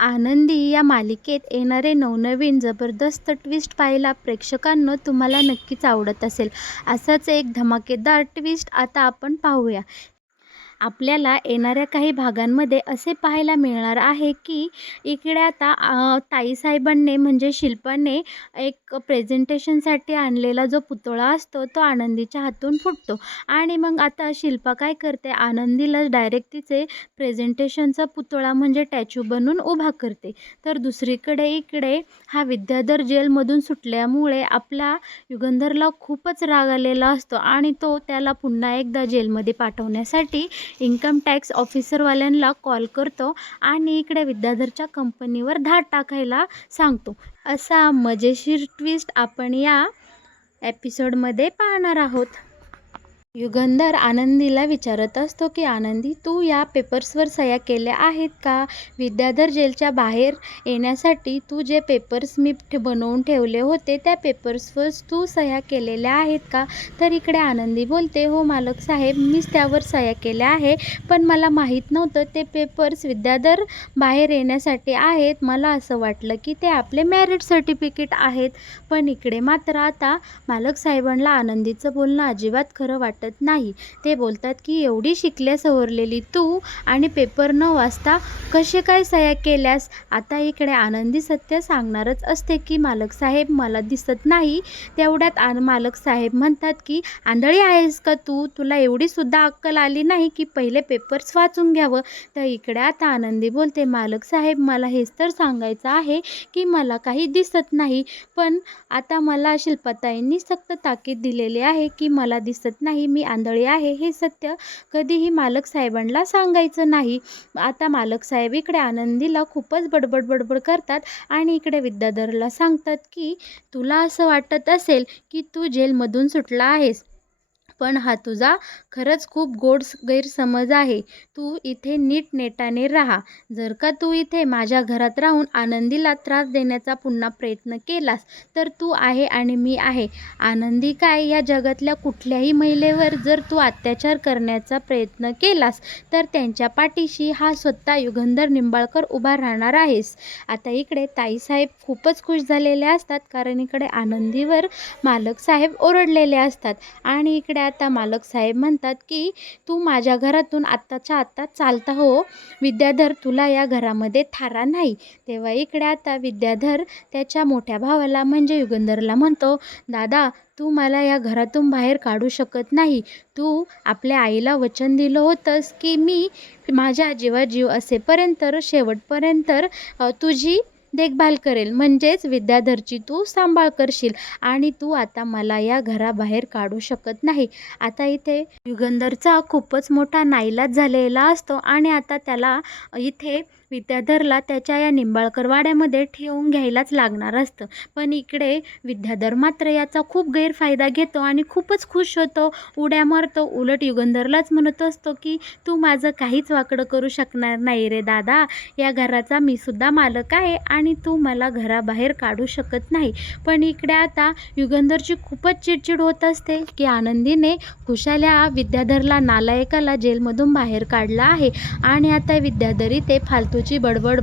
आनंदी या मालिकेत येणारे नवनवीन जबरदस्त ट्विस्ट पाहायला प्रेक्षकांनो तुम्हाला नक्कीच आवडत असेल. असाच एक धमाकेदार ट्विस्ट आता आपण पाहूया. आपल्याला येणाऱ्या काही भागांमध्ये असे पाहायला मिळणार आहे की इकडे आता ताईसाहेबांनी म्हणजे शिल्पाने एक प्रेझेंटेशनसाठी आणलेला जो पुतळा असतो तो आनंदीच्या हातून फुटतो आणि मग आता शिल्पा काय करते, आनंदीला डायरेक्ट तिचे प्रेझेंटेशनचा पुतळा म्हणजे स्टॅच्यू बनवून उभा करते. तर दुसरीकडे इकडे हा विद्याधर जेलमधून सुटल्यामुळे आपला युगंधरला खूपच राग आलेला असतो आणि तो त्याला पुन्हा एकदा जेलमध्ये पाठवण्यासाठी इन्कम टॅक्स ऑफिसरवाल्यांना कॉल करतो आणि इकडे विद्याधरच्या कंपनीवर धाड टाकायला सांगतो. असा मजेशीर ट्विस्ट आपण या एपिसोडमध्ये पाहणार आहोत. युगंधर आनंदीला विचारत असतो की आनंदी, तू या पेपर्सवर सह्या केल्या आहेत का? विद्याधर जेलच्या बाहेर येण्यासाठी तू जे पेपर्स मी बनवून ठेवले होते त्या पेपर्सवर तू सह्या केलेल्या आहेत का? तर इकडे आनंदी बोलते, हो मालक साहेब, मीच त्यावर सह्या केल्या आहे, पण मला माहीत नव्हतं ते पेपर्स विद्याधर बाहेर येण्यासाठी आहेत. मला असं वाटलं की ते आपले मॅरिट सर्टिफिकेट आहेत. पण इकडे मात्र आता मालक साहेबांना आनंदीचं बोलणं अजिबात खरं वाटत नाही. ते बोलतात की एवढी शिकल्या सवरलेली तू आणि पेपर न वाचता कसे काय सह्या केल्यास? आता इकडे आनंदी सत्य सांगणारच असते की मालक साहेब, मला दिसत नाही. तेवढ्यात मालक साहेब म्हणतात की आंधळी आहेस का तू? तुला एवढी सुद्धा अक्कल आली नाही की पहिले पेपर्स वाचून घ्यावं? तर इकडे आता आनंदी बोलते, मालक साहेब, मला हेच तर सांगायचं आहे की मला काही दिसत नाही. पण आता मला शिल्पाताईंनी सक्त ताकीद दिलेली आहे की मला दिसत नाही, मी आंधळी आहे, हे सत्य कधीही मालक साहेबांना सांगायचं नाही. आता मालक साहेब इकडे आनंदीला खूपच बडबड करतात आणि इकडे विद्याधरला सांगतात की तुला असं वाटत असेल की तू जेलमधून सुटला आहेस, पण हा तुझा खरंच खूप गोड गैरसमज आहे. तू इथे नीटनेटाने राहा. जर का तू इथे माझ्या घरात राहून आनंदीला त्रास देण्याचा पुन्हा प्रयत्न केलास तर तू आहे आणि मी आहे. आनंदी काय, या जगातल्या कुठल्याही महिलेवर जर तू अत्याचार करण्याचा प्रयत्न केलास तर त्यांच्या पाठीशी हा स्वतः युगंधर निंबाळकर उभा राहणार आहेस. आता इकडे ताईसाहेब खूपच खुश झालेले असतात, कारण इकडे आनंदीवर मालक साहेब ओरडलेले असतात आणि इकडे आता मालक साहेब म्हणतात की तू माझ्या घरातून आत्ताच्या आत्ता चालता हो. विद्याधर, तुला या घरामध्ये थारा नाही. तेव्हा इकडे आता विद्याधर त्याच्या मोठ्या भावाला म्हणजे युगंधरला म्हणतो, दादा, तू मला या घरातून बाहेर काढू शकत नाही. तू आपल्या आईला वचन दिलं होतंस की मी माझ्या जीवाजीव असेपर्यंत शेवटपर्यंत तुझी देखभाल करेल, म्हणजेच विद्याधरची तू सांभाळ करशील आणि तू आता मला या घराबाहेर काढू शकत नाही. आता इथे युगंधरचा खूपच मोठा नाईलाज झालेला असतो आणि आता त्याला इथे विद्याधरला त्याच्या या निंबाळकर वाड्यामध्ये ठेवून घ्यायलाच लागणार असतं. पण इकडे विद्याधर मात्र याचा खूप गैरफायदा घेतो आणि खूपच खुश होतो, उड्या मारतो. उलट युगंधरलाच म्हणत असतो की तू माझं काहीच वाकडं करू शकणार नाही रे दादा. या घराचा मी सुद्धा मालक आहे आणि तू मला घराबाहेर काढू शकत नाही. पण इकडे आता युगंधरची खूपच चिडचिड होत असते की आनंदीने खुशाल्या विद्याधरला, नालायकाला जेलमधून बाहेर काढला आहे आणि आता विद्याधर इथे फालतूची बडबड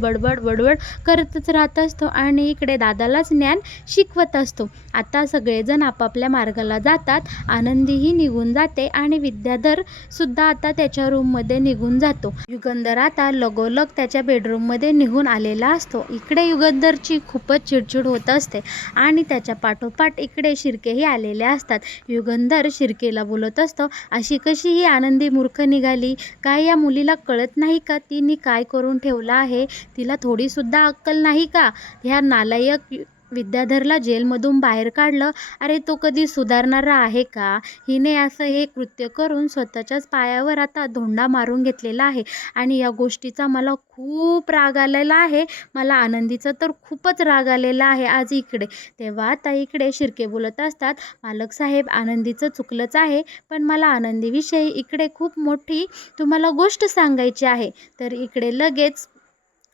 करतच राहत असतो आणि इकडे दादालाच ज्ञान शिकवत असतो. आता सगळेजण आपापल्या मार्गाला जातात. आनंदीही निघून जाते आणि विद्याधर सुद्धा आता त्याच्या रूममध्ये निघून जातो. युगंधर आता लगोलग त्याच्या बेडरूममध्ये निघून आलेला असतो. इकडे युगंधरची खूपच चिडचिड होत असते आणि त्याच्या पाठोपाठ इकडे शिर्केही आलेले असतात. युगंधर शिर्केला बोलत असतो, अशी कशी ही आनंदी मूर्ख निघाली? काय या मुलीला कळत नाही का तिने काय करून ठेवलं आहे? तिला थोडीसुद्धा अक्कल नाही का? ह्या नालायक विद्याधरला जेलमधून बाहेर काढलं. अरे तो कधी सुधारणारा आहे का? हिने असं हे कृत्य करून स्वतःच्याच पायावर आता धोंडा मारून घेतलेला आहे आणि या गोष्टीचा मला खूप राग आलेला आहे. मला आनंदीचा तर खूपच राग आलेला आहे आज इकडे. तेव्हा आता इकडे शिर्के बोलत असतात, मालक साहेब, आनंदीचं चुकलंच आहे, पण मला आनंदीविषयी इकडे खूप मोठी तुम्हाला गोष्ट सांगायची आहे. तर इकडे लगेच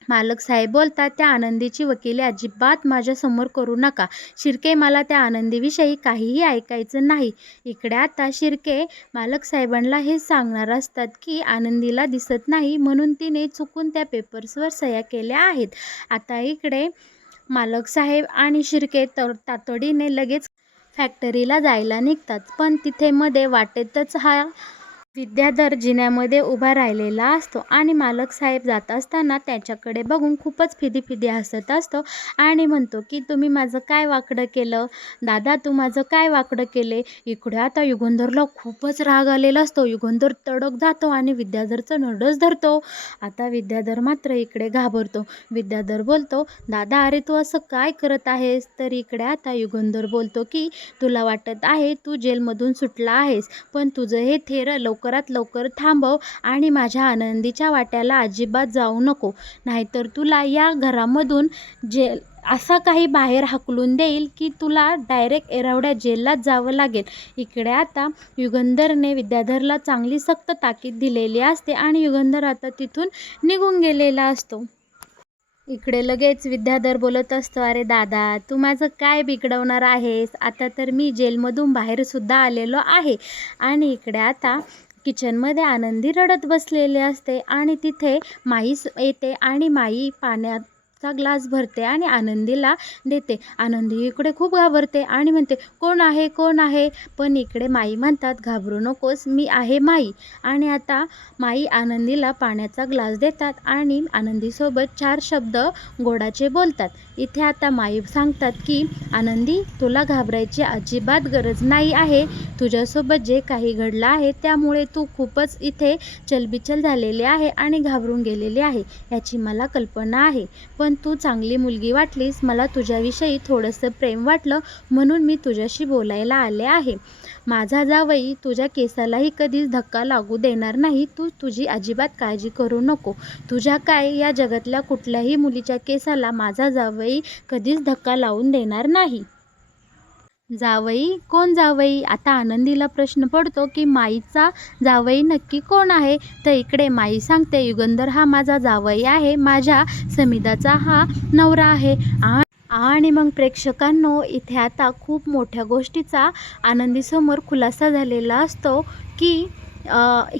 मालक साहेब बोलतात, त्या आनंदीची वकिली अजिबात माझ्यासमोर करू नका. शिर्के, मला त्या आनंदीविषयी काहीही ऐकायचं नाही. इकडे आता शिर्के मालक साहेबांना हेच सांगणार असतात की आनंदीला दिसत नाही म्हणून तिने चुकून त्या पेपर्सवर सह्या केल्या आहेत. आता इकडे मालक साहेब आणि शिर्के तातडीने लगेच फॅक्टरीला जायला निघतात. पण तिथे मध्ये वाटेतच हा विद्याधर जिन्यामध्ये उभा राहिलेला असतो आणि मालक साहेब जात असताना त्याच्याकडे बघून खूपच फिदी हसत असतो आणि म्हणतो की तुम्ही माझं काय वाकडं केलं दादा, तू माझं काय वाकडं केले. इकडे आता युगंधरला खूपच राग आलेला असतो. युगंधर तडक जातो आणि विद्याधरचं नडच धरतो. आता विद्याधर मात्र इकडे घाबरतो. विद्याधर बोलतो, दादा अरे तू असं काय करत आहेस. तर इकडे आता युगंधर बोलतो की तुला वाटत आहे तू जेलमधून सुटला आहेस, पण तुझं हे थेर लवकरात लवकर थांबव आणि माझ्या आनंदीच्या वाट्याला अजिबात जाऊ नको, नाहीतर तुला या घरामधून जेल असं काही बाहेर हाकलून देईल की तुला डायरेक्ट एरवड्या जेललाच जावं लागेल. इकडे आता युगंधरने विद्याधरला चांगली सक्त ताकीद दिलेली असते आणि युगंधर आता तिथून निघून गेलेला असतो. इकडे लगेच विद्याधर बोलत असतो, अरे दादा तू माझं काय बिघडवणार आहेस. आता तर मी जेलमधून बाहेरसुद्धा आलेलो आहे. आणि इकडे आता किचनमध्ये आनंदी रडत बसलेले असते आणि तिथे माई येते आणि माई पाण्याचा ग्लास भरते आणि आनंदीला देते. आनंदी इकडे खूप घाबरते आणि म्हणते, कोण आहे कोण आहे. पण इकडे माई म्हणतात, घाबरू नकोस, मी आहे माई. आणि आता माई आनंदीला पाण्याचा ग्लास देतात आणि आनंदीसोबत 4 शब्द गोडाचे बोलतात. इथे आता माई सांगतात की आनंदी तुला घाबरायची अजिबात गरज नाही आहे. तुझ्यासोबत जे काही घडलं आहे त्यामुळे तू खूपच इथे चलबिचल झालेली आहे आणि घाबरून गेलेली आहे याची मला कल्पना आहे. पण तू चांगली मुलगी वाटलीस, मला तुझ्याविषयी थोडंसं प्रेम वाटलं म्हणून मी तुझ्याशी बोलायला आले आहे. माझा जावई तुझ्या केसालाही कधीच धक्का लागू देणार नाही. तू तुझी अजिबात काळजी करू नको. तुझ्या काय या जगातल्या कुठल्याही मुलीच्या केसाला माझा जावई कधीच धक्का लावून देणार नाही. जावई कोण जावई. आता आनंदीला प्रश्न पडतो की माईचा जावई नक्की कोण आहे. तर इकडे माई सांगते, युगंधर हा माझा जावई आहे, माझ्या समिधाचा हा नवरा आहे. आणि मग प्रेक्षकांनो, इथे आता खूप मोठ्या गोष्टीचा आनंदीसमोर खुलासा झालेला असतो की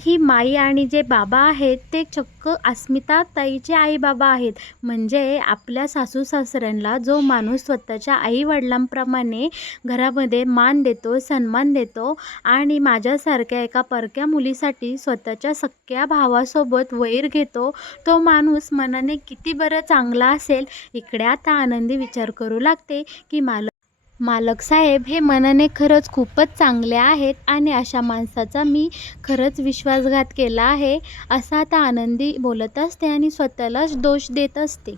ही माई आणि जे बाबा आहेत ते चक्क अस्मिता ताईचे आई बाबा आहेत. म्हणजे आपल्या सासू सासऱ्यांना जो माणूस स्वतःच्या आई वडिलांप्रमाणे घरामध्ये मान देतो, सन्मान देतो आणि माझ्यासारख्या एका परक्या मुलीसाठी स्वतःच्या सख्ख्या भावासोबत वैर घेतो, तो माणूस मनाने किती बरं चांगला असेल. इकडे आता आनंदी विचार करू लागते की मालक साहेब हे मनाने खरंच खूपच चांगले आहेत आणि अशा माणसाचा मी खरंच विश्वासघात केला आहे, असा आता आनंदी बोलत असते आणि स्वतःलाच दोष देत असते.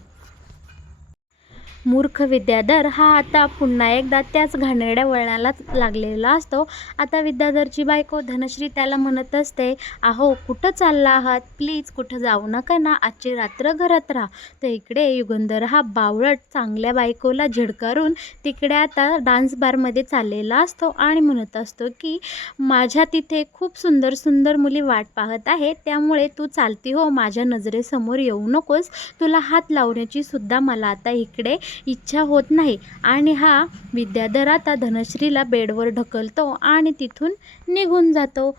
मूर्ख विद्याधर हा आता पुन्हा एकदा त्याच घाणेरड्या वळणाला लागलेला असतो. आता विद्याधरची बायको धनश्री त्याला म्हणत असते, अहो कुठं चालला आहात, प्लीज कुठं जाऊ नका ना, आजची रात्र घरात राहा. तर इकडे युगंधर हा बावळट चांगल्या बायकोला झिडकारून तिकडे आता डान्स बारमध्ये चाललेला असतो आणि म्हणत असतो की माझ्या तिथे खूप सुंदर सुंदर मुली वाट पाहत आहेत, त्यामुळे तू चालती हो माझ्या नजरेसमोर येऊ नकोस. तुला हात लावण्याची सुद्धा मला आता इकडे इच्छा होत नाही. आणि हा विद्याधर आता धनश्रीला बेडवर ढकलतो आणि तिथून निघून जातो.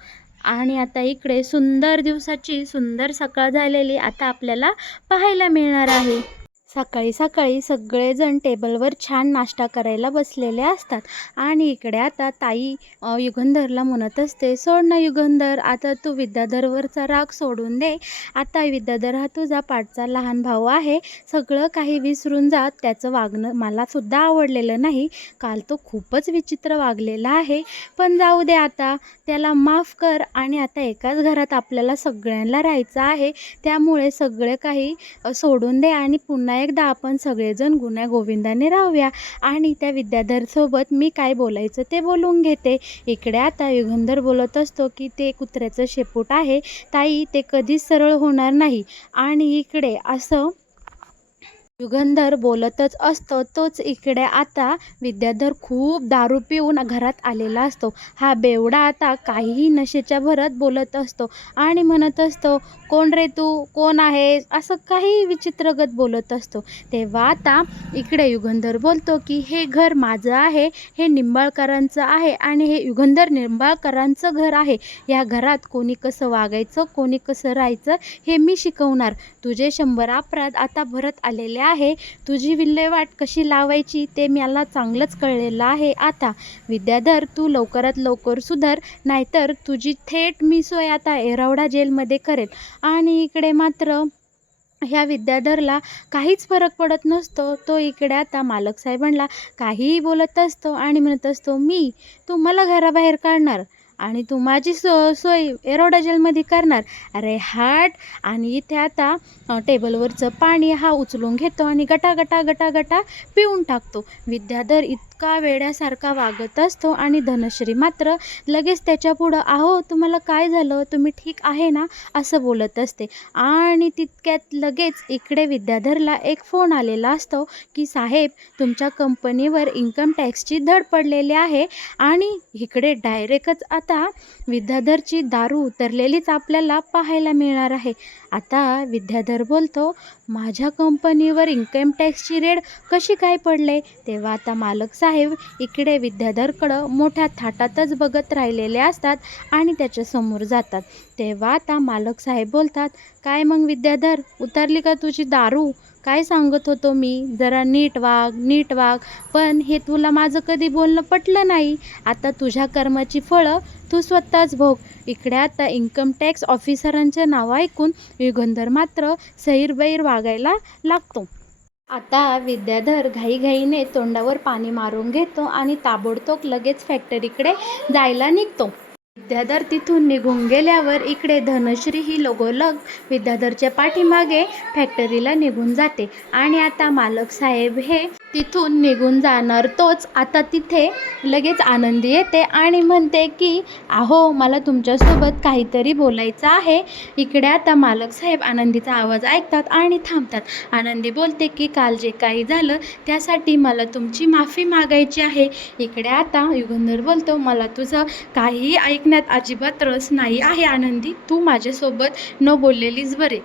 आणि आता इकडे सुंदर दिवसाची सुंदर सकाळ झालेली आता आपल्याला पाहायला मिळणार आहे. सकाळी सकाळी सगळेजण टेबलवर छान नाश्ता करायला बसलेले असतात आणि इकडे आता ताई युगंधरला म्हणत असते, सोड ना युगंधर, आता तू विद्याधरवरचा राग सोडून दे. आता विद्याधर हा तुझा पाठचा लहान भाऊ आहे, सगळं काही विसरून जा. त्याचं वागणं मलासुद्धा आवडलेलं नाही, काल तो खूपच विचित्र वागलेला आहे, पण जाऊ दे आता, त्याला माफ कर. आणि आता एकाच घरात आपल्याला सगळ्यांना राहायचं आहे, त्यामुळे सगळं काही सोडून दे आणि पुन्हा एकदा आपण सगळेजण गुण्या गोविंदाने राहूया. आणि त्या विद्याधरसोबत मी काय बोलायचं ते बोलून घेते. इकडे आता युगंधर बोलत असतो की ते कुत्र्याचं शेपूट आहे ताई, ते कधीच सरळ होणार नाही. आणि इकडे असं युगंधर बोलतच असतो. तोच इकडे आता विद्याधर खूप दारू पिऊन घरात आलेला असतो. हा बेवडा आता काहीही नशेच्या भरात बोलत असतो आणि म्हणत असतो, "कोण रे तू? कोण आहेस?" असं काही विचित्रगत बोलत असतो. तेव्हा आता इकडे युगंधर बोलतो की हे घर माझं आहे, हे निंबाळकरांचं आहे आणि हे युगंधर निंबाळकरांचं घर आहे. या घरात कोणी कसं वागायचं, कोणी कसं राहायचं हे मी शिकवणार. तुझे 100 अपराध आता भरत आलेले आहे. तुझी विल्हेवाट कशी लावायची ते मला चांगलंच कळलेलं आहे आता. विद्याधर, तू लवकरात लवकर सुधार, नाहीतर तुझी थेट मी सोय आता येरवडा जेलमध्ये करेल. आणि इकडे मात्र ह्या विद्याधरला काहीच फरक पडत नसतो. तो इकडे आता मालक साहेबांना काहीही बोलत असतो आणि म्हणत असतो, तू मला घराबाहेर काढणार आणि तू माझी सोय येरवडा जेलमध्ये करणार. अरे हट. आणि इथे आता टेबलवरचं पाणी हा उचलून घेतो आणि गटा गटा गटा गटा पिऊन टाकतो. विद्याधर इतका वेड्यासारखा वागत असतो आणि धनश्री मात्र लगेच त्याच्या पुढं, "अहो, तुम्हाला काय झालं? तुम्ही ठीक आहे ना?" असं बोलत असते. आणि तितक्यात लगेच इकडे विद्याधरला एक फोन आलेला असतो की साहेब, तुमच्या कंपनीवर इन्कम टॅक्सची धड पडलेली आहे. आणि इकडे डायरेक्टच आता विद्याधरची दारू उतरलेलीच आपल्याला पाहायला मिळणार आहे. आता विद्याधर बोलतो, "माझ्या कंपनीवर इन्कम टॅक्सची रेड कशी काय पडले?" तेव्हा आता मालक साहेब इकडे विद्याधरकडं मोठ्या थाटातच बघत राहिलेले असतात आणि त्याच्यासमोर जातात. तेव्हा आता मालक साहेब बोलतात, "काय मग विद्याधर, उतरली का तुझी दारू? काय सांगत होतो मी, जरा नीट वाग, नीट वाग. पण हे तुला माझं कधी बोलणं पटलं नाही. आता तुझ्या कर्माची फळं तू स्वतःच भोग." इकडे आता इन्कम टॅक्स ऑफिसरांचे नाव ऐकून युगंधर मात्र सैरभैर वागायला लागतो. आता विद्याधर घाईघाईने तोंडावर पाणी मारून घेतो आणि ताबडतोब लगेच फॅक्टरीकडे जायला निघतो. विद्याधर तिथून निघून गेल्यावर इकडे धनश्री ही लगोलग विद्याधरच्या पाठीमागे फॅक्टरीला निघून जाते. आणि आता मालक साहेब हे तिथून निघून जाणार तोच आता तिथे लगेच आनंदी येते आणि म्हणते की, "अहो, मला तुमच्यासोबत काहीतरी बोलायचं आहे." इकडे आता मालक साहेब आनंदीचा आवाज ऐकतात आणि थांबतात. आनंदी बोलते की, "काल जे काही झालं त्यासाठी मला तुमची माफी मागायची आहे." इकडे आता युगंधर बोलतो, "मला तुझं काहीही ऐकण्यात अजिबात रस नाही आहे आनंदी. तू माझ्यासोबत न बोललेलीच बरे."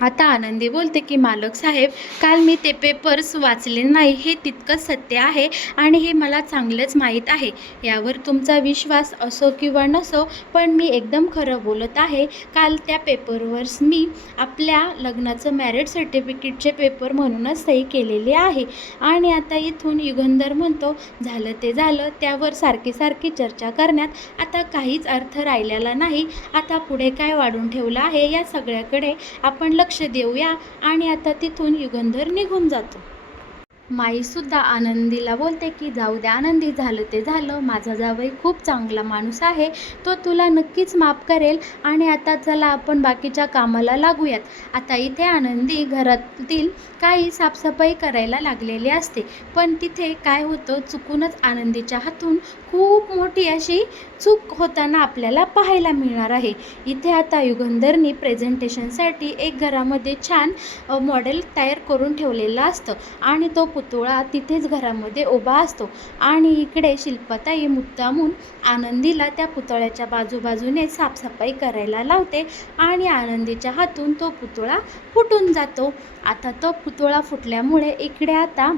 आता आनंदी बोलते की, "मालक साहेब, काल मी ते पेपर्स वाचले नाही हे तितकंच सत्य आहे आणि हे मला चांगलंच माहीत आहे. यावर तुमचा विश्वास असो किंवा नसो, पण मी एकदम खरं बोलत आहे. काल त्या पेपरवर मी आपल्या लग्नाचं मॅरेज सर्टिफिकेटचे पेपर म्हणूनच सही केलेली आहे." आणि आता इथून युगंधर म्हणतो, "झालं ते झालं. त्यावर सारखी सारखी चर्चा करण्यात आता काहीच अर्थ राहिलेला नाही. आता पुढे काय वाढून ठेवलं आहे या सगळ्याकडे आपण लक्ष देऊया." आणि आता तिथून युगंधर निघून जातो. माईसुद्धा आनंदीला बोलते की, "जाऊ द्या आनंदी, झालं ते झालं. माझा जावई खूप चांगला माणूस आहे. तो तुला नक्कीच माफ करेल. आणि आता चला आपण बाकीच्या कामाला लागूयात." आता इथे आनंदी घरातील काही साफसफाई करायला लागलेली असते. पण तिथे काय होतं, चुकूनच आनंदीच्या हातून खूप मोठी अशी चूक होताना आपल्याला पाहायला मिळणार आहे. इथे आता युगंधरनी प्रेझेंटेशनसाठी एक घरामध्ये छान मॉडेल तयार करून ठेवलेलं असतं आणि तो पुतळा तिथेच घरामध्ये उभा असतो. आणि इकडे शिल्पाताई मुद्दामून आनंदीला त्या पुतळ्याच्या बाजूबाजूने साफसफाई करायला लावते आणि आनंदीच्या हातून तो पुतळा फुटून जातो. आता तो पुतळा फुटल्यामुळे इकडे आता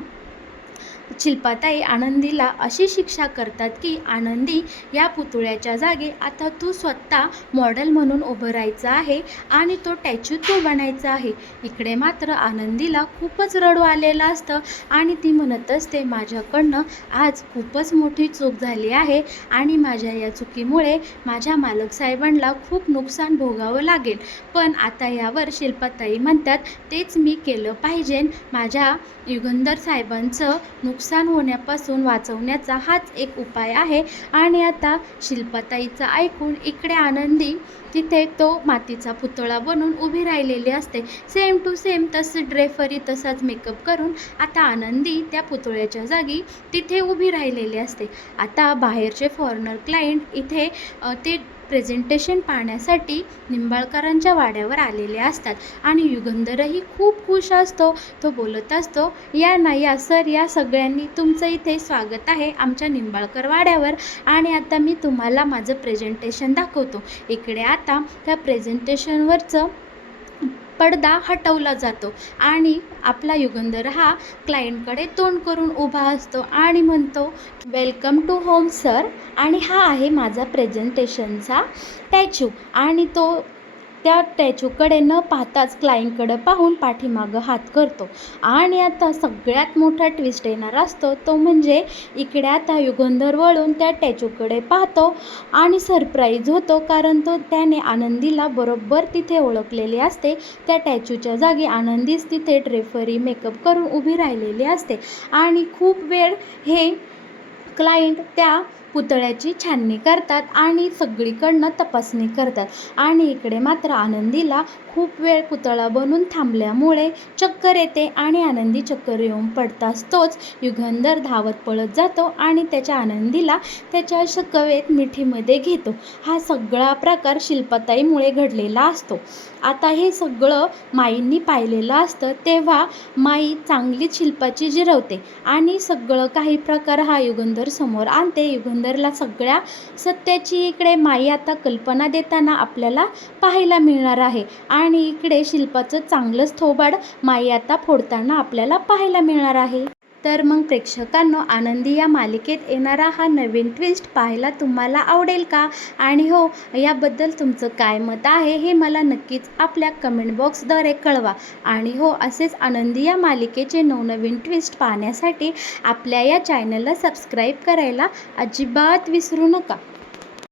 शिल्पाताई आनंदीला अशी शिक्षा करतात की, "आनंदी, या पुतळ्याच्या जागी आता तू स्वतः मॉडेल म्हणून उभं राहायचं आहे आणि तो स्टॅच्यू तू बनायचा आहे." इकडे मात्र आनंदीला खूपच रडू आलेलं असतं आणि ती म्हणत असते, "माझ्याकडनं आज खूपच मोठी चूक झाली आहे आणि माझ्या या चुकीमुळे माझ्या मालक साहेबांना खूप नुकसान भोगावं लागेल. पण आता यावर शिल्पाताई म्हणतात, तेच मी केलं पाहिजे. माझ्या युगंधर साहेबांचं नुकसान होण्यापासून वाचवण्याचा हाच एक उपाय आहे." आणि आता शिल्पाताईचं ऐकून इकडे आनंदी तिथे तो मातीचा पुतळा बनून उभी राहिलेली असते. सेम टू सेम तसं ड्रेफरी तसाच मेकअप करून आता आनंदी त्या पुतळ्याच्या जागी तिथे उभी राहिलेली असते. आता बाहेरचे फॉरेनर क्लायंट इथे ते प्रेझेंटेशन पाहण्यासाठी निंबाळकरांच्या वाड्यावर आलेले असतात आणि युगंधरही खूप खुश असतो. तो बोलत असतो, या ना या सर, या सगळ्यांनी, तुमचं इथे स्वागत आहे आमच्या निंबाळकर वाड्यावर. आणि आता मी तुम्हाला माझं प्रेझेंटेशन दाखवतो. इकडे आता त्या प्रेझेंटेशनवरचं पडदा हटवला जातो आणि आपला युगंधर हा क्लायंटकडे तोंड करून उभा असतो आणि म्हणतो, वेलकम टू होम सर. आणि हा आहे माझा प्रेझेंटेशनचा टॅचू. आणि तो त्या टॅचूकडे न पाहताच क्लायंटकडे पाहून पाठीमागं हात करतो. आणि आता सगळ्यात मोठा ट्विस्ट येणार असतो तो म्हणजे इकडे आता युगंधर वळून त्या टॅचूकडे पाहतो आणि सरप्राईज होतो, कारण त्याने आनंदीला बरोबर तिथे ओळखलेले असते. त्या टॅचूच्या जागी आनंदीच तिथे ड्रेफरी मेकअप करून उभी राहिलेली असते आणि खूप वेळ हे क्लायंट त्या पुतळ्याची छाननी करतात आणि सगळीकडनं तपासणी करतात. आणि इकडे मात्र आनंदीला खूप वेळ पुतळा बनून थांबल्यामुळे चक्कर येते आणि आनंदी चक्कर येऊन पडताच तोच युगंधर धावत पळत जातो आणि त्याच्या आनंदीला त्याच्या कवेत मिठीमध्ये घेतो. हा सगळा प्रकार शिल्पाताईमुळे घडलेला असतो. आता हे सगळं माईंनी पाहिलेलं असतं तेव्हा माई चांगलीच शिल्पाची जिरवते आणि सगळं काही प्रकार हा युगंधर समोर आणते. युगंधरला सगळ्या सत्याची इकडे माई आता कल्पना देताना आपल्याला पाहायला मिळणार आहे आणि इकडे शिल्पाचं चांगलंच थोबाड माई आता फोडताना आपल्याला पाहायला मिळणार आहे. तर मग प्रेक्षकांनो, आनंदी या मालिकेत येणारा हा नवीन ट्विस्ट पाहायला तुम्हाला आवडेल का? आणि हो, याबद्दल तुमचं काय मत आहे हे मला नक्कीच आपल्या कमेंट बॉक्सद्वारे कळवा. आणि हो, असेच आनंदी या मालिकेचे नवनवीन ट्विस्ट पाहण्यासाठी आपल्या या चॅनलला सबस्क्राईब करायला अजिबात विसरू नका.